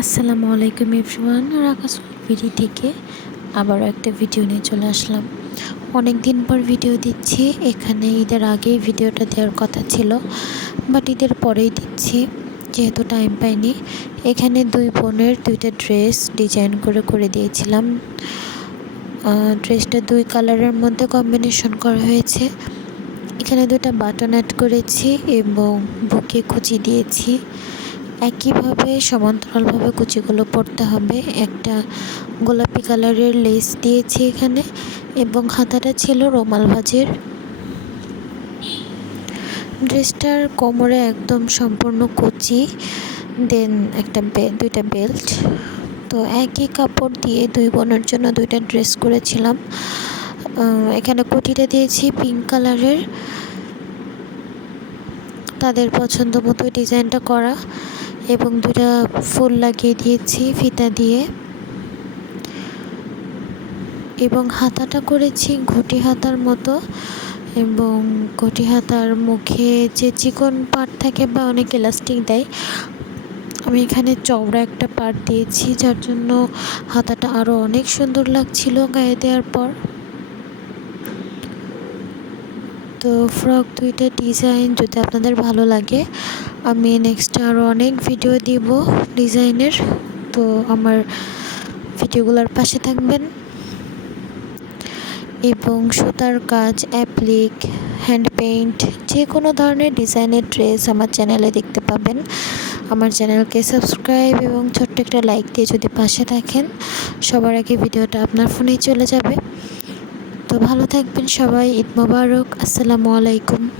আসসালামু আলাইকুম এভরিওয়ান রাকাস ভিডি থেকে আবারও একটা ভিডিও নিয়ে চলে আসলাম। অনেক দিন পর ভিডিও দিচ্ছি, এখানে ঈদের আগেই ভিডিওটা দেওয়ার কথা ছিল, বাট ঈদের পরেই দিচ্ছি, যেহেতু টাইম পাইনি। এখানে দুই বোনের দুইটা ড্রেস ডিজাইন করে করে দিয়েছিলাম। ড্রেসটা দুই কালারের মধ্যে কম্বিনেশন করা হয়েছে। এখানে দুটা বাটন অ্যাড করেছি এবং বুকে কুচি দিয়েছি। একইভাবে সমান্তরালভাবে কুচিগুলো পরতে হবে। একটা গোলাপি কালারের লেস দিয়েছি এখানে এবং হাতাটা ছিল রোমাল ভাজের। ড্রেসটার কোমরে একদম সম্পূর্ণ কুচি, দেন একটা দুইটা বেল্ট। তো একই কাপড় দিয়ে দুই বোনের জন্য দুইটা ড্রেস করেছিলাম। এখানে কুটিটা দিয়েছি পিঙ্ক কালারের। তাদের পছন্দ মতো ডিজাইনটা করা। এবং দুটা ফুল লাগিয়ে দিয়েছি ফিতা দিয়ে। এবং হাতাটা করেছি ঘটি হাতার মতো এবং ঘটি হাতার মুখে যে চিকন পাট থাকে বা অনেক এলাস্টিক দেয়, আমি এখানে চওড়া একটা পার্ট দিয়েছি, যার জন্য হাতাটা আরও অনেক সুন্দর লাগছিল গায়ে দেওয়ার পর। তো ফ্রক দুইটা ডিজাইন যদি আপনাদের ভালো লাগে আমি নেক্সট আরও অনেক ভিডিও দিব ডিজাইনের তো আমার ভিডিওগুলোর পাশে থাকবেন। এবং সুতার কাজ অ্যাপ্লিক হ্যান্ড পেইন্ট যে কোনো ধরনের ডিজাইনের ড্রেস আমার চ্যানেলে দেখতে পাবেন। আমার চ্যানেলকে সাবস্ক্রাইব এবং ছোট্ট একটা লাইক দিয়ে যদি পাশে থাকেন, সবার আগে ভিডিওটা আপনার ফোনেই চলে যাবে। তো ভালো থাকবেন সবাই, ঈদ মোবারক, আসসালামু আলাইকুম।